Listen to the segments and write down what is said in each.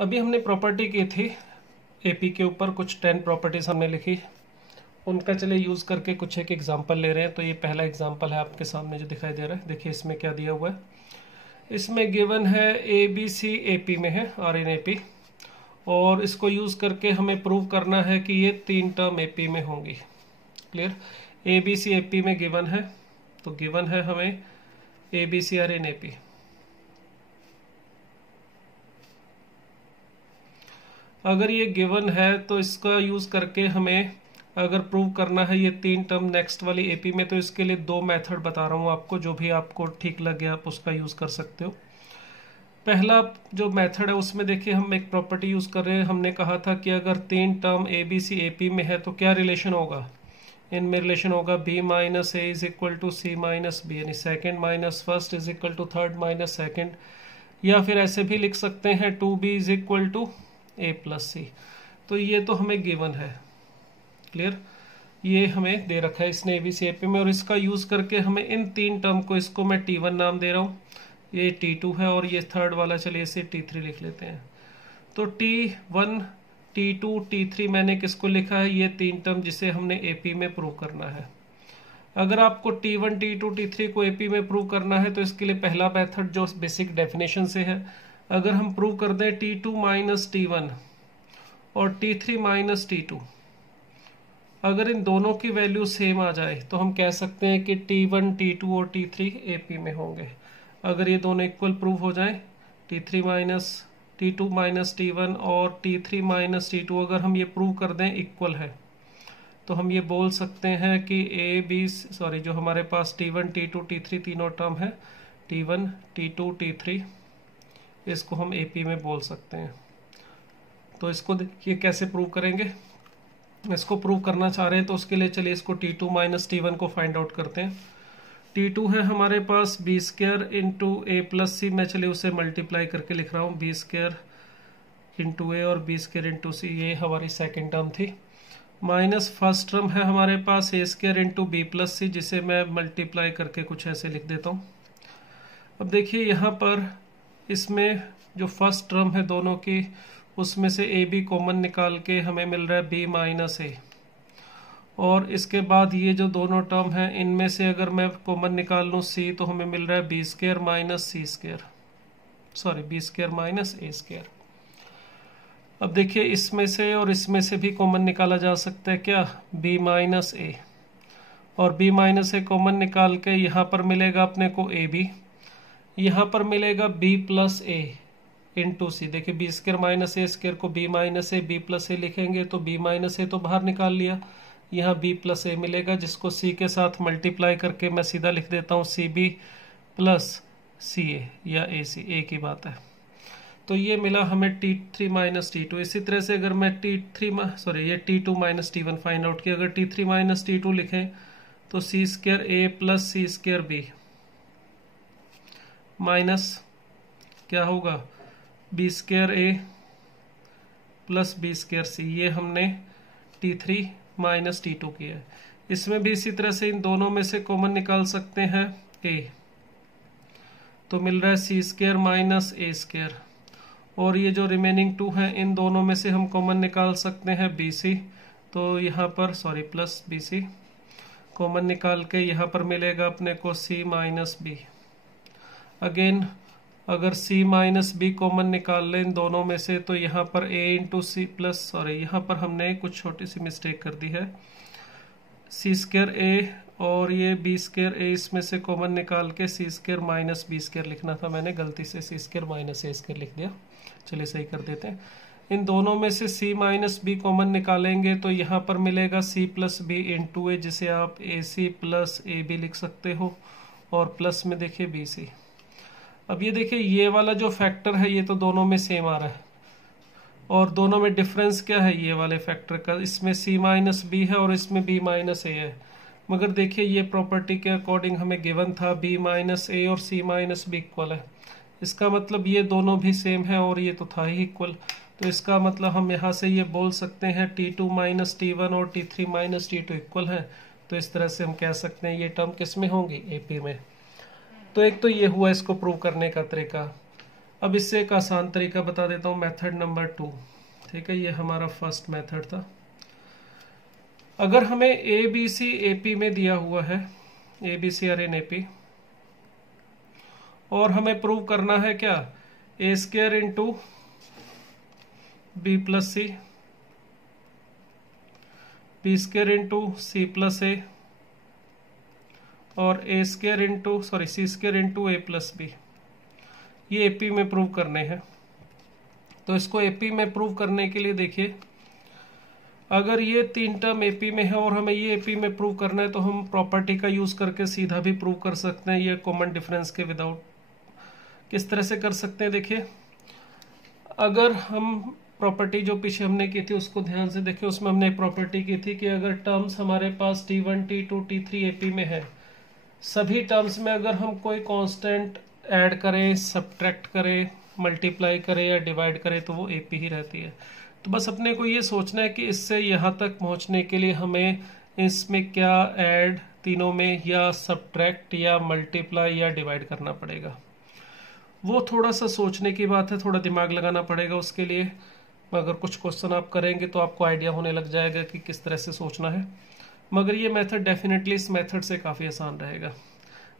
अभी हमने प्रॉपर्टी की थी एपी के ऊपर, कुछ 10 प्रॉपर्टीज हमने लिखी, उनका चले यूज़ करके कुछ एक एग्जांपल ले रहे हैं। तो ये पहला एग्जांपल है आपके सामने जो दिखाई दे रहा है। देखिए इसमें क्या दिया हुआ है। इसमें गिवन है A B C A P में है, आर इन ए पी, और इसको यूज़ करके हमें प्रूव करना है कि ये 3 टर्म ए पी में होंगी। Clear. A B C A P में गिवन है, तो गिवन है हमें A B C are in A P. अगर ये गिवन है तो इसका यूज़ करके हमें अगर प्रूव करना है ये 3 टर्म नेक्स्ट वाली एपी में, तो इसके लिए 2 मेथड बता रहा हूँ आपको, जो भी आपको ठीक लगे आप उसका यूज़ कर सकते हो। पहला जो मेथड है उसमें देखिए हम एक प्रॉपर्टी यूज़ कर रहे हैं। हमने कहा था कि अगर 3 term A B C A P में है तो क्या रिलेशन होगा, इनमें रिलेशन होगा b minus a is equal to c minus b, यानी second minus first is equal to third minus second, या फिर ऐसे भी लिख सकते हैं 2b is equal to a plus c. तो ये तो हमें गिवन है। क्लियर। ये हमें दे रखा है इसने एबीसी एपी में, और इसका यूज करके हमें इन 3 टर्म को, इसको मैं T1 नाम दे रहा हूँ, ये T2 है, और ये थर्ड वाला चलिए इसे T3 लिख लेते हैं। तो T1 T2 T3 मैंने किसको लिखा है, ये 3 टर्म जिसे हमने एपी में प्रूव करना है। अगर आपको T1 T2 T3 को एपी में प्रूव करना है तो इसके लिए पहला मेथड जो बेसिक डेफिनेशन से है, अगर हम प्रूव कर दें T2 माइनस T1 और T3 माइनस T2, अगर इन दोनों की वैल्यू सेम आ जाए तो हम कह सकते हैं कि T1 T2 और T3 एपी में होंगे। अगर ये दोनों इक्वल प्रूव हो जाए, T2 माइनस T1 और T3 माइनस T2 अगर हम ये प्रूव कर दें इक्वल है, तो हम ये बोल सकते हैं कि जो हमारे पास T1 T2 T3 तीनों टर्म है, T1 T2 T3, इसको हम एपी में बोल सकते हैं। तो इसको देखिए कैसे प्रूव करेंगे। इसको प्रूव करना चाह रहे हैं तो उसके लिए चलिए इसको T2 माइनस T1 को फाइंड आउट करते हैं। T2 है हमारे पास B square into a plus सी, मैं चलिए उसे मल्टीप्लाई करके लिख रहा हूँ, बी स्क्र इंटू ए और बी स्क्र इंटू सी, ये हमारी सेकेंड टर्म थी। माइनस फर्स्ट टर्म है हमारे पास ए स्क्र इंटू बी प्लस सी, जिसे मैं मल्टीप्लाई करके कुछ ऐसे लिख देता हूँ। अब देखिए यहाँ पर इसमें जो फर्स्ट टर्म है दोनों की, उसमें से ए बी कॉमन निकाल के हमें मिल रहा है बी माइनस ए, और इसके बाद ये जो दोनों टर्म है इनमें से अगर मैं कॉमन निकाल लूँ सी, तो हमें मिल रहा है B square minus C square, B square minus a square. अब देखिए इसमें से और इसमें से भी कॉमन निकाला जा सकता है, क्या, बी माइनस ए, और बी माइनस ए कॉमन निकाल के यहाँ पर मिलेगा अपने को ए बी, यहाँ पर मिलेगा b plus a into c. देखिए b square minus a square को b minus a B plus a लिखेंगे तो बी माइनस ए तो बाहर निकाल लिया, यहाँ बी प्लस ए मिलेगा, जिसको सी के साथ मल्टीप्लाई करके मैं सीधा लिख देता हूँ सी बी प्लस सी ए, या ए सी, ए की बात है। तो ये मिला हमें T3 माइनस T2। इसी तरह से अगर मैं ये T2 minus T1 find out किया, अगर T3 माइनस T2 लिखें तो सी square A plus C square B minus क्या होगा, B square A plus B square सी, ये हमने T3 माइनस T2 किया है। इसमें भी इसी तरह से इन दोनों में से कॉमन निकाल सकते हैं a, तो मिल रहा है सी स्क्र माइनस ए स्क्र, और ये जो रिमेनिंग 2 हैं इन दोनों में से हम कॉमन निकाल सकते हैं बी सी, तो यहाँ पर प्लस बी सी कॉमन निकाल के यहाँ पर मिलेगा अपने को सी माइनस बी। अगेन अगर c माइनस बी कॉमन निकाल लें इन दोनों में से, तो यहाँ पर a इंटू सी प्लस, यहाँ पर हमने कुछ छोटी सी मिस्टेक कर दी है, सी स्क्र ए और ये बी स्क्र ए, इसमें से कॉमन निकाल के सी स्क्र माइनस बी स्क्र लिखना था, मैंने गलती से सी स्क्र माइनस ए स्क्र लिख दिया। चलिए सही कर देते हैं। इन दोनों में से c माइनस बी कॉमन निकालेंगे तो यहाँ पर मिलेगा c प्लस बी इंटू ए, जिसे आप ए सी प्लस ए बी लिख सकते हो, और प्लस में देखिए बी सी। अब ये देखिए ये वाला जो फैक्टर है ये तो दोनों में सेम आ रहा है, और दोनों में डिफरेंस क्या है ये वाले फैक्टर का, इसमें c माइनस बी है और इसमें b माइनस ए है। मगर देखिए ये प्रॉपर्टी के अकॉर्डिंग हमें गिवन था b माइनस ए और c माइनस बी इक्वल है, इसका मतलब ये दोनों भी सेम है और ये तो था ही इक्वल। तो इसका मतलब हम यहाँ से ये बोल सकते हैं T2 माइनस T1 और T3 माइनस T2 इक्वल है। तो इस तरह से हम कह सकते हैं ये टर्म किस में होंगी, एपी में। तो एक तो ये हुआ इसको प्रूव करने का तरीका। अब इससे एक आसान तरीका बता देता हूँ, मेथड नंबर 2। ठीक है, ये हमारा फर्स्ट मेथड था। अगर हमें ए बी सी एपी में दिया हुआ है, A B C are in AP, और हमें प्रूव करना है क्या, a square into b plus c, b square into c plus a, और a square into c square into a plus b, ये एपी में प्रूव करने हैं। तो इसको एपी में प्रूव करने के लिए देखिए, अगर ये 3 टर्म एपी में है और हमें ये एपी में प्रूव करना है, तो हम प्रॉपर्टी का यूज करके सीधा भी प्रूव कर सकते हैं, ये कॉमन डिफरेंस के विदाउट। किस तरह से कर सकते हैं, देखिए, अगर हम प्रॉपर्टी जो पीछे हमने की थी उसको ध्यान से देखिए, उसमें हमने एक प्रॉपर्टी की थी कि अगर टर्म्स हमारे पास T1 T2 T3 एपी में है, सभी टर्म्स में अगर हम कोई कांस्टेंट ऐड करें, सब्ट्रैक्ट करें, मल्टीप्लाई करें या डिवाइड करें, तो वो एपी ही रहती है। तो बस अपने को ये सोचना है कि इससे यहाँ तक पहुँचने के लिए हमें इसमें क्या ऐड तीनों में, या सब्ट्रैक्ट या मल्टीप्लाई या डिवाइड करना पड़ेगा। वो थोड़ा सा सोचने की बात है, थोड़ा दिमाग लगाना पड़ेगा उसके लिए। अगर कुछ क्वेश्चन आप करेंगे तो आपको आइडिया होने लग जाएगा कि किस तरह से सोचना है, मगर ये मेथड डेफिनेटली इस मेथड से काफ़ी आसान रहेगा।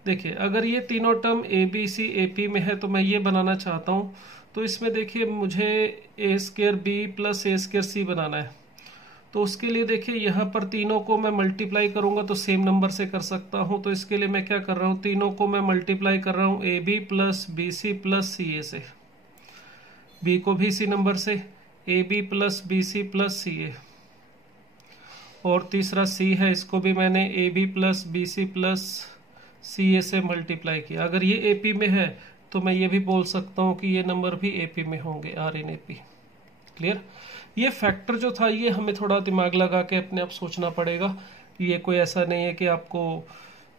देखिए, अगर ये तीनों term A B C A P में है तो मैं ये बनाना चाहता हूँ, तो इसमें देखिए मुझे ए स्क्वायर बी प्लस ए स्क्वायर सी बनाना है। तो उसके लिए देखिए, यहाँ पर तीनों को मैं मल्टीप्लाई करूंगा तो सेम नंबर से कर सकता हूँ। तो इसके लिए मैं क्या कर रहा हूँ, तीनों को मैं मल्टीप्लाई कर रहा हूँ a B plus B C plus C a से, बी को भी इसी नंबर से, a B plus B C plus C a, और तीसरा सी है, इसको भी मैंने a B plus B C plus C a से मल्टीप्लाई किया। अगर ये एपी में है तो मैं ये भी बोल सकता हूँ कि ये नंबर भी एपी में होंगे, आर इन एपी। क्लियर? ये फैक्टर जो था ये हमें थोड़ा दिमाग लगा के अपने आप सोचना पड़ेगा। ये कोई ऐसा नहीं है कि आपको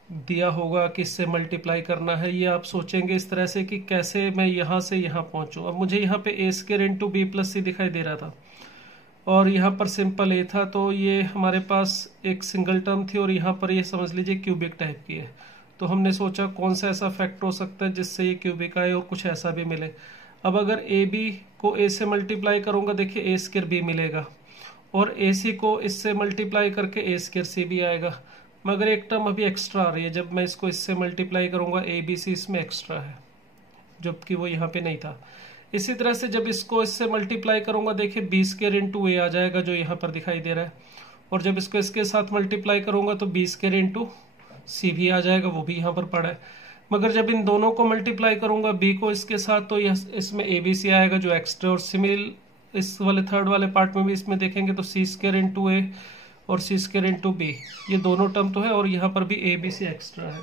दिया होगा कि इससे मल्टीप्लाई करना है, ये आप सोचेंगे इस तरह से कि कैसे मैं यहाँ से यहाँ पहुँचूँ। अब मुझे यहाँ पे ए स्क्वायर इंटू बी प्लस सी दिखाई दे रहा था और यहाँ पर सिंपल ए था, तो ये हमारे पास एक सिंगल टर्म थी और यहाँ पर ये समझ लीजिए क्यूबिक टाइप की है। तो हमने सोचा कौन सा ऐसा फैक्टर हो सकता है जिससे ये क्यूबिक आए और कुछ ऐसा भी मिले। अब अगर ए बी को ए से मल्टीप्लाई करूंगा, देखिए ए स्क्वायर बी मिलेगा, और ए सी को इससे मल्टीप्लाई करके ए स्क्वायर सी भी आएगा, मगर एक टर्म अभी एक्स्ट्रा आ रही है। जब मैं इसको इससे मल्टीप्लाई करूंगा, ए बी सी इसमें एक्स्ट्रा है जबकि वो यहाँ पे नहीं था। इसी तरह से जब इसको इससे मल्टीप्लाई करूंगा, देखिए बी स्क्वायर इंटू ए आ जाएगा जो यहाँ पर दिखाई दे रहा है, और जब इसको इसके साथ मल्टीप्लाई करूंगा तो बी स्क्वायर इंटू सी भी आ जाएगा, वो भी यहाँ पर पड़ा है। मगर जब इन दोनों को मल्टीप्लाई करूंगा बी को इसके साथ, तो यह इसमें ए बी सी आएगा जो एक्स्ट्रा, और सिमिलर इस वाले थर्ड वाले पार्ट में भी इसमें देखेंगे तो सी स्क्वायर इंटू ए और सी स्क्वायर इंटू बी, ये दोनों टर्म तो है, और यहाँ पर भी ए बी सी एक्स्ट्रा है।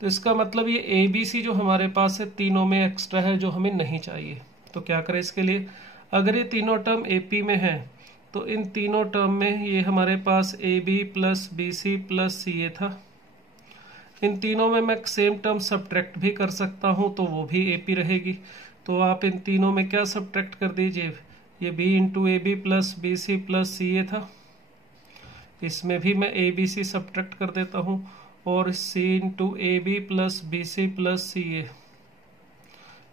तो इसका मतलब ये ए बी सी जो हमारे पास है तीनों में एक्स्ट्रा है, जो हमें नहीं चाहिए। तो क्या करें इसके लिए, अगर ये तीनों टर्म ए पी में है तो इन तीनों टर्म में ये हमारे पास a B plus B C plus C a था, इन तीनों में मैं सेम टर्म सब्ट्रैक्ट भी कर सकता हूं तो वो भी ए पी रहेगी। तो आप इन तीनों में क्या सब्ट्रैक्ट कर दीजिए, ये b into a B plus B C plus C a था, इसमें भी मैं ए बी सी सब्ट्रैक्ट कर देता हूं, और c into a B plus B C plus C a,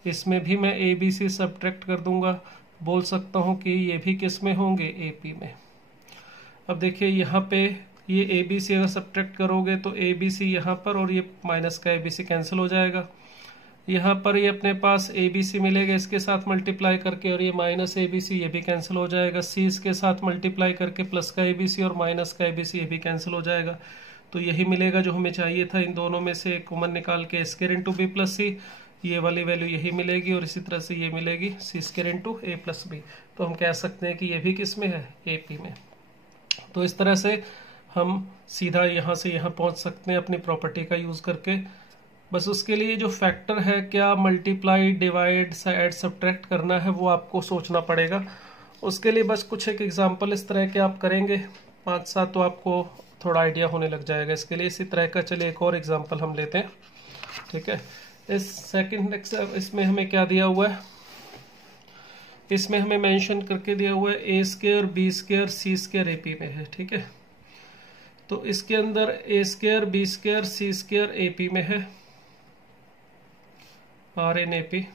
इसमें भी मैं ए बी सी सब्ट्रैक्ट कर दूंगा। बोल सकता हूं कि ये भी किस में होंगे, ए पी में। अब देखिए यहाँ पे ये ए बी सी अगर सब्ट्रैक्ट करोगे तो ए बी सी यहाँ पर, और ये माइनस का ए बी सी कैंसिल हो जाएगा। यहाँ पर ये अपने पास ए बी सी मिलेगा इसके साथ मल्टीप्लाई करके, और ये माइनस ए बी सी ये भी कैंसिल हो जाएगा। सी इसके साथ मल्टीप्लाई करके प्लस का ए बी सी और माइनस का ए बी सी ये भी कैंसिल हो जाएगा। तो यही मिलेगा जो हमें चाहिए था। इन दोनों में से कॉमन निकाल के स्क्वायर इंटू बी प्लस सी, ये वाली वैल्यू यही मिलेगी, और इसी तरह से ये मिलेगी सी square into a plus B. तो हम कह सकते हैं कि ये भी किस में है, ए पी में। तो इस तरह से हम सीधा यहाँ से यहाँ पहुँच सकते हैं अपनी प्रॉपर्टी का यूज़ करके। बस उसके लिए जो फैक्टर है, क्या मल्टीप्लाई डिवाइड ऐड सब्ट्रैक्ट करना है, वो आपको सोचना पड़ेगा। उसके लिए बस कुछ एक एग्जांपल इस तरह के आप करेंगे 5-7, तो आपको थोड़ा आइडिया होने लग जाएगा इसके लिए। इसी तरह का चलिए एक और एग्जांपल हम लेते हैं। ठीक है, इस सेकंड इसमें हमें क्या दिया हुआ है, इसमें हमें मेंशन करके दिया हुआ है a square b square c square A P में है। ठीक है, तो इसके अंदर a square b square c square A P में है, आर इन ए पी।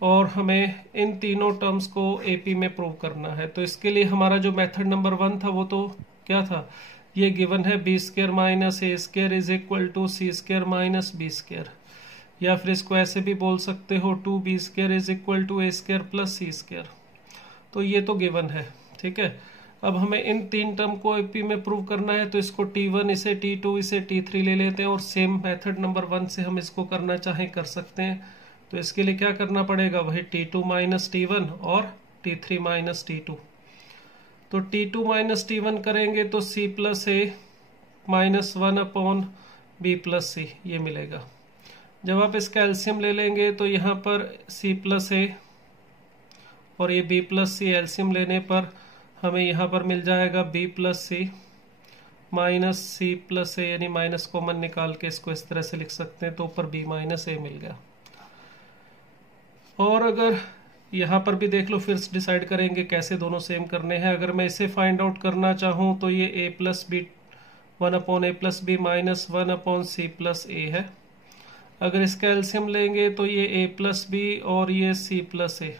और हमें इन तीनों टर्म्स को एपी में प्रूव करना है। तो इसके लिए हमारा जो मेथड नंबर 1 था वो तो क्या था, ये गिवन है B square minus A square is equal to C square minus B square, या फिर इसको ऐसे भी बोल सकते हो 2b square is equal to A square plus C square. तो ये तो गिवन है, ठीक है। अब हमें इन तीन टर्म को एपी में प्रूव करना है, तो इसको T1 इसे T2 इसे T3 ले लेते हैं और सेम मेथड नंबर 1 से हम इसको करना चाहें कर सकते हैं। तो इसके लिए क्या करना पड़ेगा, वही T2 माइनस T1 और T3 माइनस T2। तो T2 माइनस T1 करेंगे तो C plus a minus 1 upon B plus सी ये मिलेगा। जब आप इसका एलसीएम ले लेंगे तो यहाँ पर C प्लस ए और ये b प्लस सी एलसीएम लेने पर हमें यहाँ पर मिल जाएगा b प्लस सी माइनस सी प्लस ए, यानी माइनस कॉमन निकाल के इसको इस तरह से लिख सकते हैं, तो ऊपर b माइनस ए मिल गया। और अगर यहाँ पर भी देख लो, फिर डिसाइड करेंगे कैसे दोनों सेम करने हैं। अगर मैं इसे फाइंड आउट करना चाहूँ तो ये a plus b 1 upon A plus b minus 1 upon C plus a है। अगर इसका एलसीएम लेंगे तो ये a प्लस बी और ये c प्लस ए,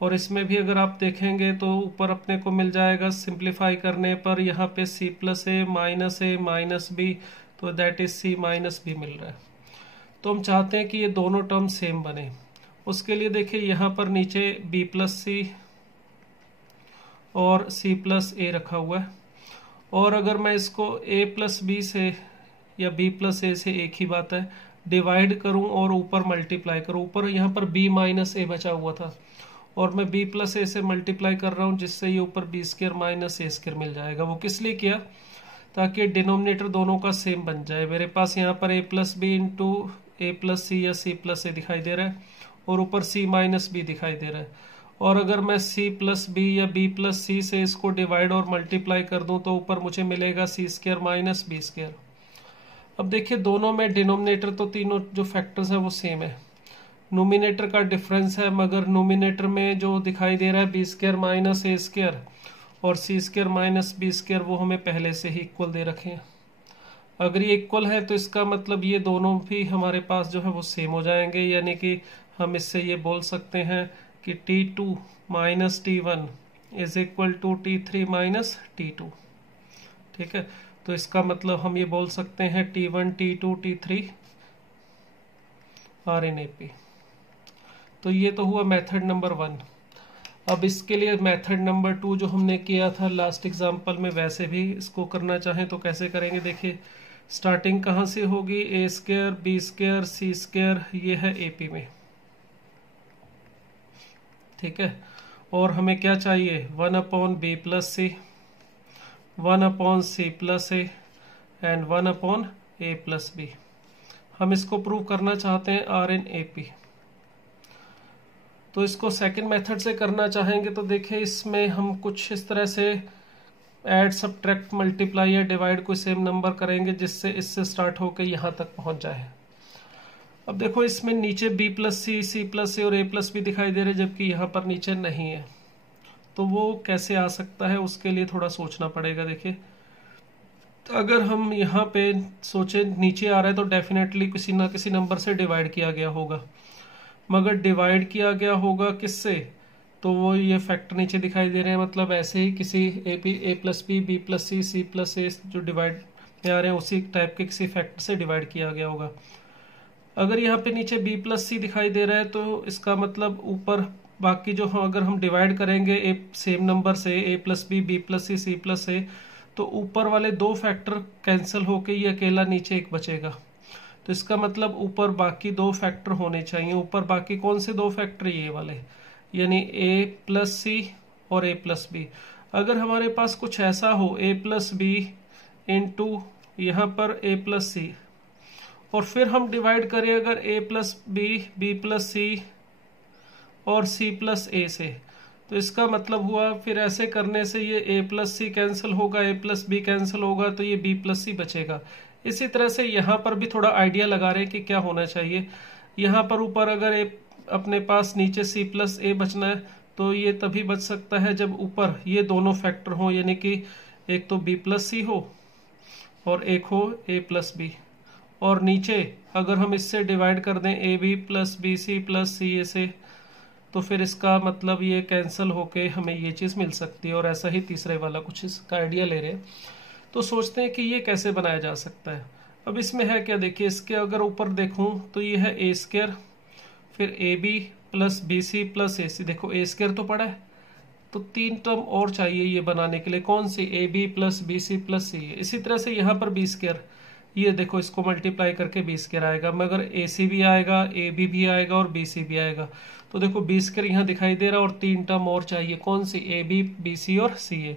और इसमें भी अगर आप देखेंगे तो ऊपर अपने को मिल जाएगा सिंप्लीफाई करने पर यहाँ पे c plus a minus b, तो that is c minus b मिल रहा है। तो हम चाहते हैं कि ये दोनों टर्म सेम बने। उसके लिए देखिए यहाँ पर नीचे b प्लस सी और c प्लस ए रखा हुआ है, और अगर मैं इसको a प्लस बी से या b प्लस ए से एक ही बात है डिवाइड करूं और ऊपर मल्टीप्लाई करूं, ऊपर यहाँ पर b माइनस ए बचा हुआ था और मैं b प्लस ए से मल्टीप्लाई कर रहा हूँ, जिससे ये ऊपर B square minus A square मिल जाएगा। वो किस लिए किया, ताकि डिनोमिनेटर दोनों का सेम बन जाए। मेरे पास यहाँ पर a plus b into a plus c या c प्लस ए दिखाई दे रहा है और ऊपर c माइनस बी दिखाई दे रहा है। और अगर मैं c प्लस बी या b प्लस सी से इसको डिवाइड और मल्टीप्लाई कर दूं तो ऊपर मुझे मिलेगा c square minus B square. अब देखिए दोनों में डिनोमिनेटर तो तीनों जो फैक्टर्स है वो सेम है, नोमिनेटर का डिफरेंस है, मगर नोमिनेटर में जो दिखाई दे रहा है B square minus A square और सी स्क्वायर माइनस बी स्क्वायर वो हमें पहले से ही इक्वल दे रखे हैं। अगर ये इक्वल है तो इसका मतलब ये दोनों भी हमारे पास जो है वो सेम हो जाएंगे, यानी कि हम इससे ये बोल सकते हैं कि T2 minus T1 is equal to T3 minus T2, ठीक है। तो इसका मतलब हम ये बोल सकते हैं T1 T2 T3 are in AP. तो ये तो हुआ मेथड नंबर 1। अब इसके लिए मेथड नंबर 2 जो हमने किया था लास्ट एग्जांपल में, वैसे भी इसको करना चाहें तो कैसे करेंगे। देखिए स्टार्टिंग कहाँ से होगी, ए square b square c square, ये है एपी में, ठीक है। और हमें क्या चाहिए, 1 upon B plus C, 1 upon C plus A and 1 upon A plus B. हम इसको प्रूव करना चाहते हैं आर इन एपी। तो इसको सेकंड मेथड से करना चाहेंगे तो देखिए इसमें हम कुछ इस तरह से ऐड सब्ट्रैक्ट मल्टीप्लाई या डिवाइड को सेम नंबर करेंगे जिससे इससे स्टार्ट होकर यहाँ तक पहुँच जाए। अब देखो इसमें नीचे b plus c plus a और a प्लस बी दिखाई दे रहे, जबकि यहाँ पर नीचे नहीं है। तो वो कैसे आ सकता है, उसके लिए थोड़ा सोचना पड़ेगा। देखिए तो अगर हम यहाँ पे सोचे नीचे आ रहा है तो डेफिनेटली किसी ना किसी नंबर से डिवाइड किया गया होगा, मगर डिवाइड किया गया होगा किससे, तो वो ये फैक्टर नीचे दिखाई दे रहे हैं, मतलब ऐसे ही किसी a plus b plus c plus a जो डिवाइड में आ रहे हैं उसी टाइप के किसी फैक्टर से डिवाइड किया गया होगा। अगर यहाँ पे नीचे b प्लस सी दिखाई दे रहा है तो इसका मतलब ऊपर बाकी जो अगर हम डिवाइड करेंगे ए सेम नंबर से a plus b plus c plus a, तो ऊपर वाले दो फैक्टर कैंसिल होके ये अकेला नीचे एक बचेगा। तो इसका मतलब ऊपर बाकी दो फैक्टर होने चाहिए। ऊपर बाकी कौन से दो फैक्टर, ये वाले, यानी a प्लस सी और a प्लस बी। अगर हमारे पास कुछ ऐसा हो a प्लस बी इंटू यहाँ पर a प्लस सी, और फिर हम डिवाइड करें अगर a plus b plus c और c प्लस ए से, तो इसका मतलब हुआ फिर ऐसे करने से ये a प्लस सी कैंसिल होगा, a प्लस बी कैंसिल होगा, तो ये b प्लस सी बचेगा। इसी तरह से यहाँ पर भी थोड़ा आइडिया लगा रहे हैं कि क्या होना चाहिए। यहाँ पर ऊपर अगर अपने पास नीचे c प्लस ए बचना है तो ये तभी बच सकता है जब ऊपर ये दोनों फैक्टर हो, यानी कि एक तो b प्लस सी हो और एक हो a प्लस बी, और नीचे अगर हम इससे डिवाइड कर दें a B plus B C plus C a से, तो फिर इसका मतलब ये कैंसिल होके हमें ये चीज़ मिल सकती है। और ऐसा ही तीसरे वाला कुछ इसका आइडिया ले रहे हैं, तो सोचते हैं कि ये कैसे बनाया जा सकता है। अब इसमें है क्या, देखिए इसके अगर ऊपर देखूं तो ये है ए स्क्वायर, फिर a B plus B C plus a c. देखो ए स्क्वायर तो पड़ा है, तो 3 टर्म और चाहिए ये बनाने के लिए, कौन सी, a B plus B C plus C a. इसी तरह से यहाँ पर बी स्क्वायर, ये देखो इसको मल्टीप्लाई करके बी स्क्वायर आएगा, मगर ए सी भी आएगा, ए बी भी आएगा और बी सी भी आएगा। तो देखो बी स्क्वायर यहाँ दिखाई दे रहा है और 3 टर्म और चाहिए, कौन सी, ए बी बी सी और सी ए।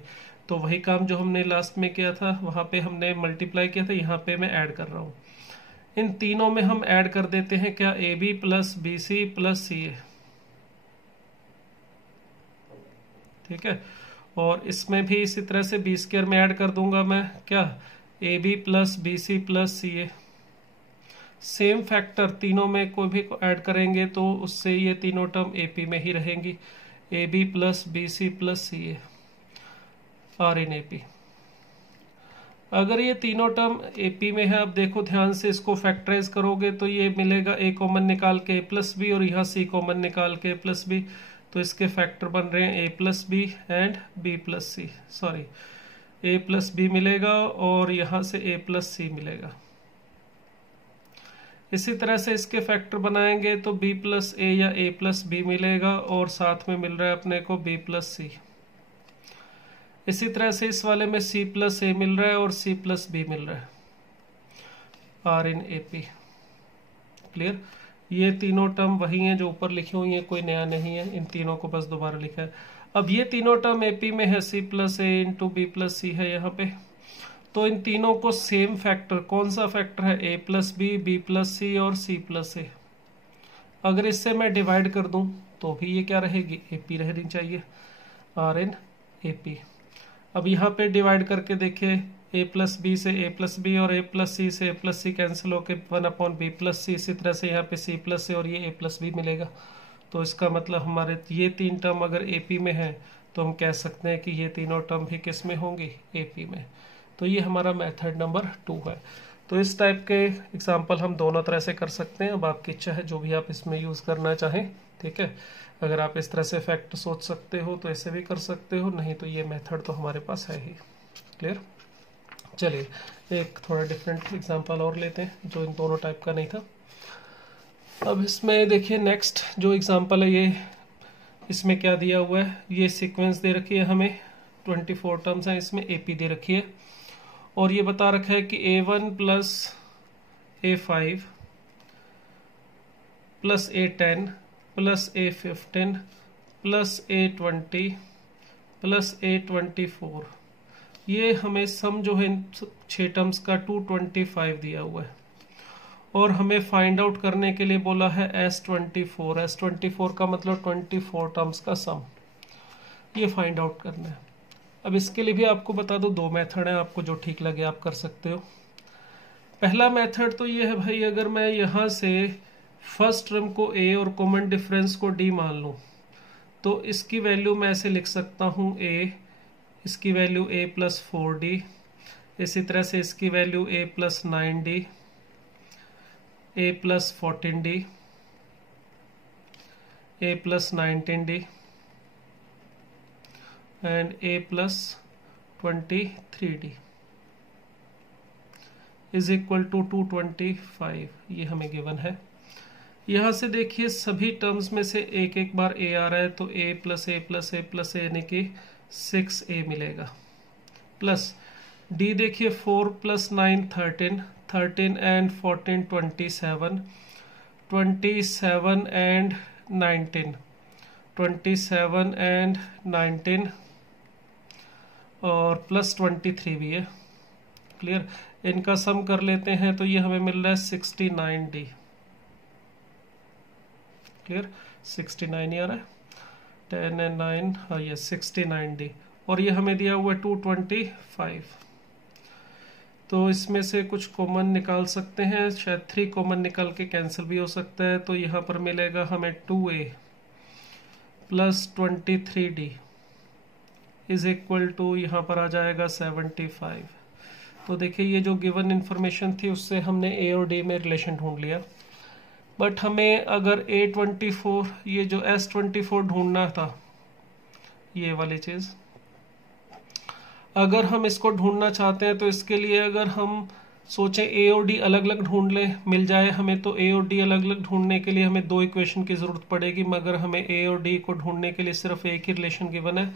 तो वही काम जो हमने लास्ट में किया था, वहां पे हमने मल्टीप्लाई किया था, यहाँ पे मैं ऐड कर रहा हूँ। इन तीनों में हम ऐड कर देते हैं क्या, A B plus B C plus C a, ठीक है। और इसमें भी इसी तरह से बी स्क्वायर में ऐड कर दूंगा मैं क्या, A B plus B C plus C A. Same factor तीनों में कोई भी ऐड करेंगे तो उससे ये तीनों टर्म एपी में ही रहेंगी, A B plus B C plus C A are in AP. अगर ये तीनों टर्म एपी में है, अब देखो ध्यान से इसको फैक्टराइज करोगे तो ये मिलेगा, ए कॉमन निकाल के ए प्लस बी और यहाँ सी कॉमन निकाल के ए प्लस बी, तो इसके फैक्टर बन रहे हैं a plus b and b plus c, sorry a plus b मिलेगा और यहाँ से ए प्लस सी मिलेगा। इसी तरह से इसके फैक्टर बनाएंगे तो b प्लस ए या a प्लस बी मिलेगा और साथ में मिल रहा है अपने को b प्लस सी। इसी तरह से इस वाले में c प्लस ए मिल रहा है और c प्लस बी मिल रहा है, are in A P. Clear, ये तीनों टर्म वही हैं जो ऊपर लिखी हुई हैं, कोई नया नहीं है, इन तीनों को बस दोबारा लिखा है। अब ये तीनों टर्म एपी में है, c plus a into b plus सी है यहाँ पे, तो इन तीनों को सेम फैक्टर, कौन सा फैक्टर है, a plus b b plus c और c प्लस ए। अगर इससे मैं डिवाइड कर दूं तो भी ये क्या रहेगी, AP रहनी चाहिए, आर इन AP। अब यहाँ पे डिवाइड करके देखिए, a प्लस बी से a प्लस बी और a प्लस सी से a प्लस सी कैंसिल होकर 1/b प्लस सी। इसी तरह से यहाँ पे c प्लस ए और ये a प्लस बी मिलेगा। तो इसका मतलब हमारे ये 3 टर्म अगर AP में है तो हम कह सकते हैं कि ये तीनों टर्म भी किस में होंगी, AP में। तो ये हमारा मेथड नंबर 2 है। तो इस टाइप के एग्जाम्पल हम दोनों तरह से कर सकते हैं, अब आपकी इच्छा है जो भी आप इसमें यूज़ करना चाहें, ठीक है। अगर आप इस तरह से फैक्ट सोच सकते हो तो ऐसे भी कर सकते हो, नहीं तो ये मेथड तो हमारे पास है ही। क्लियर, चलिए एक थोड़ा डिफरेंट एग्जाम्पल और लेते हैं जो इन दोनों टाइप का नहीं था। अब इसमें देखिए नेक्स्ट जो एग्जाम्पल है, ये इसमें क्या दिया हुआ है, ये सीक्वेंस दे रखी है हमें, 24 टर्म्स हैं इसमें, AP दे रखी है और ये बता रखा है कि A1 plus A5 plus A10 plus A15 plus A20 plus A24, ये हमें सम जो है इन 6 टर्म्स का 225 दिया हुआ है और हमें फाइंड आउट करने के लिए बोला है S24। S24 का मतलब 24 टर्म्स का सम, ये फाइंड आउट करना है। अब इसके लिए भी आपको बता दो 2 मेथड हैं, आपको जो ठीक लगे आप कर सकते हो। पहला मेथड तो ये है भाई, अगर मैं यहाँ से फर्स्ट टर्म को A और कॉमन डिफरेंस को D मान लूँ तो इसकी वैल्यू मैं ऐसे लिख सकता हूँ, A, इसकी वैल्यू A प्लस 4D, इसी तरह से इसकी value A plus 9D, A plus 14D, A plus 19D and A plus 23D is equal to 225, ये हमें गिवन है। यहाँ से देखिए सभी टर्म्स में से एक एक बार A आ रहा है, तो A plus A plus A plus A यानी कि 6A मिलेगा, प्लस D देखिए 4 प्लस 9 13, 13 एंड 14 27, 27 एंड 19, 27 एंड 19 और प्लस 23 भी है। क्लियर, इनका सम कर लेते हैं तो ये हमें मिल रहा है 69D। क्लियर, 69 ही आ रहा है, 10 एंड 9, हाँ ये 69D और ये हमें दिया हुआ है 225। तो इसमें से कुछ कॉमन निकाल सकते हैं, शायद 3 कॉमन निकाल के कैंसिल भी हो सकता है, तो यहाँ पर मिलेगा हमें 2A plus 23D is equal to, यहाँ पर आ जाएगा 75। तो देखिए ये जो गिवन इन्फॉर्मेशन थी उससे हमने ए और डी में रिलेशन ढूंढ लिया। बट हमें अगर A24 ये जो S24 ढूंढना था, ये वाली चीज़ अगर हम इसको ढूंढना चाहते हैं तो इसके लिए अगर हम सोचें ए और डी अलग अलग ढूंढ लें मिल जाए हमें, तो ए और डी अलग अलग ढूंढने के लिए हमें दो इक्वेशन की ज़रूरत पड़ेगी, मगर हमें ए और डी को ढूंढने के लिए सिर्फ एक ही रिलेशन गिवन है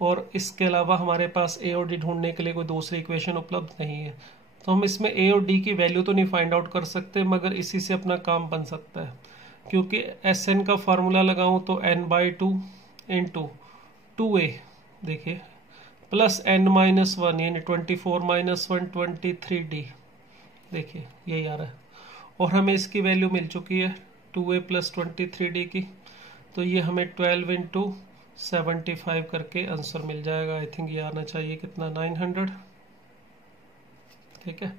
और इसके अलावा हमारे पास ए और डी ढूंढने के लिए कोई दूसरी इक्वेशन उपलब्ध नहीं है। तो हम इसमें ए और डी की वैल्यू तो नहीं फाइंड आउट कर सकते, मगर इसी से अपना काम बन सकता है। क्योंकि एस एन का फार्मूला लगाऊं तो n/2 इंटू 2a, देखिए प्लस n-1 यानी 24 - 1 23d, देखिए यही आ रहा है। और हमें इसकी वैल्यू मिल चुकी है 2a + 23d की, तो ये हमें 12 इंटू 75 करके आंसर मिल जाएगा। आई थिंक ये आना चाहिए कितना, 900। ठीक है,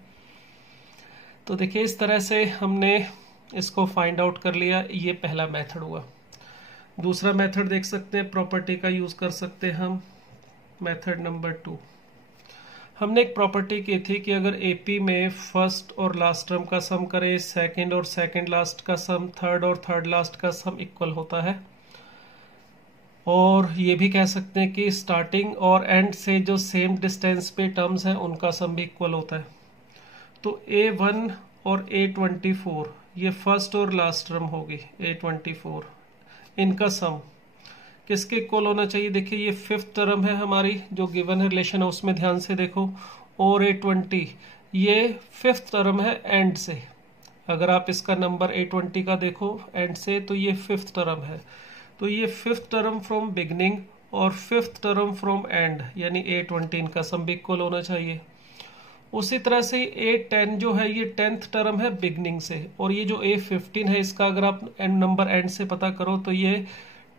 तो देखिए इस तरह से हमने इसको फाइंड आउट कर लिया। ये पहला मेथड हुआ। दूसरा मेथड देख सकते हैं, प्रॉपर्टी का यूज कर सकते हैं हम। मेथड नंबर 2, हमने एक प्रॉपर्टी की थी कि अगर एपी में फर्स्ट और लास्ट टर्म का सम करें, सेकंड और सेकंड लास्ट का सम, थर्ड और थर्ड लास्ट का सम इक्वल होता है। और ये भी कह सकते हैं कि स्टार्टिंग और एंड से जो सेम डिस्टेंस पे टर्म्स हैं उनका सम भी इक्वल होता है। तो A1 और A24 ये फर्स्ट और लास्ट टर्म होगी, A24 इनका सम किसके इक्वल होना चाहिए। देखिए ये फिफ्थ टर्म है हमारी जो गिवन है रिलेशन है उसमें ध्यान से देखो, और A20 ये फिफ्थ टर्म है एंड से। अगर आप इसका नंबर A20 का देखो एंड से तो ये फिफ्थ टर्म है, तो ये फिफ्थ टर्म फ्रॉम बिगनिंग और फिफ्थ टर्म फ्रॉम एंड यानी A20 इनका सम भी इक्वल होना चाहिए। उसी तरह से A10 जो है ये 10th टर्म है बिगनिंग से, और ये जो A15 है इसका अगर आप नंबर एंड से पता करो तो ये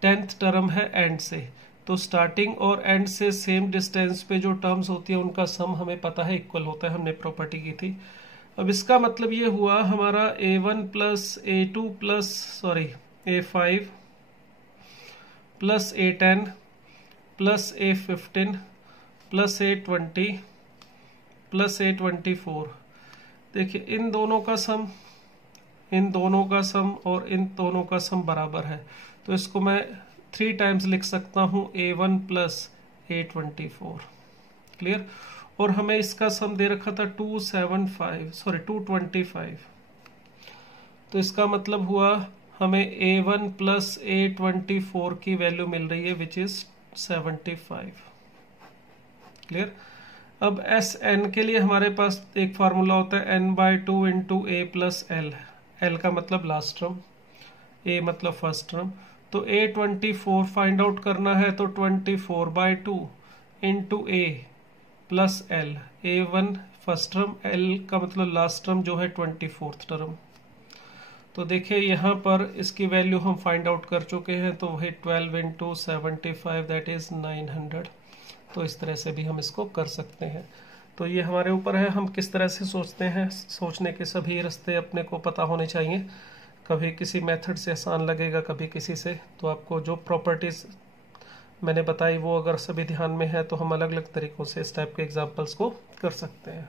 10th टर्म है एंड से। तो स्टार्टिंग और एंड से सेम डिस्टेंस पे जो टर्म्स होती है उनका सम हमें पता है इक्वल होता है, हमने प्रॉपर्टी की थी। अब इसका मतलब ये हुआ हमारा A1 plus A2 plus A5 plus A10 plus A15 plus A20 plus A24, देखिए इन दोनों का सम, इन दोनों का सम और इन दोनों का सम बराबर है। तो इसको मैं 3 टाइम्स लिख सकता हूँ A1 प्लस A24। क्लियर। और हमें इसका सम दे रखा था 225। तो इसका मतलब हुआ हमें A1 प्लस A24 की वैल्यू मिल रही है विच इज 75। क्लियर। अब एस एन के लिए हमारे पास एक फार्मूला होता है n/2 into a plus L. L का मतलब लास्ट टर्म, ए मतलब फर्स्ट टर्म। तो A24 फाइंड आउट करना है तो 24/2 into a plus l. A1 first term, l का मतलब लास्ट टर्म जो है 24th टर्म। तो देखिए यहाँ पर इसकी वैल्यू हम फाइंड आउट कर चुके हैं, तो वही 12 इंटू 75 दैट इज 900। तो इस तरह से भी हम इसको कर सकते हैं। तो ये हमारे ऊपर है हम किस तरह से सोचते हैं। सोचने के सभी रास्ते अपने को पता होने चाहिए। कभी किसी मेथड से आसान लगेगा, कभी किसी से। तो आपको जो प्रॉपर्टीज मैंने बताई वो अगर सभी ध्यान में है तो हम अलग अलग तरीकों से इस टाइप के एग्जाम्पल्स को कर सकते हैं।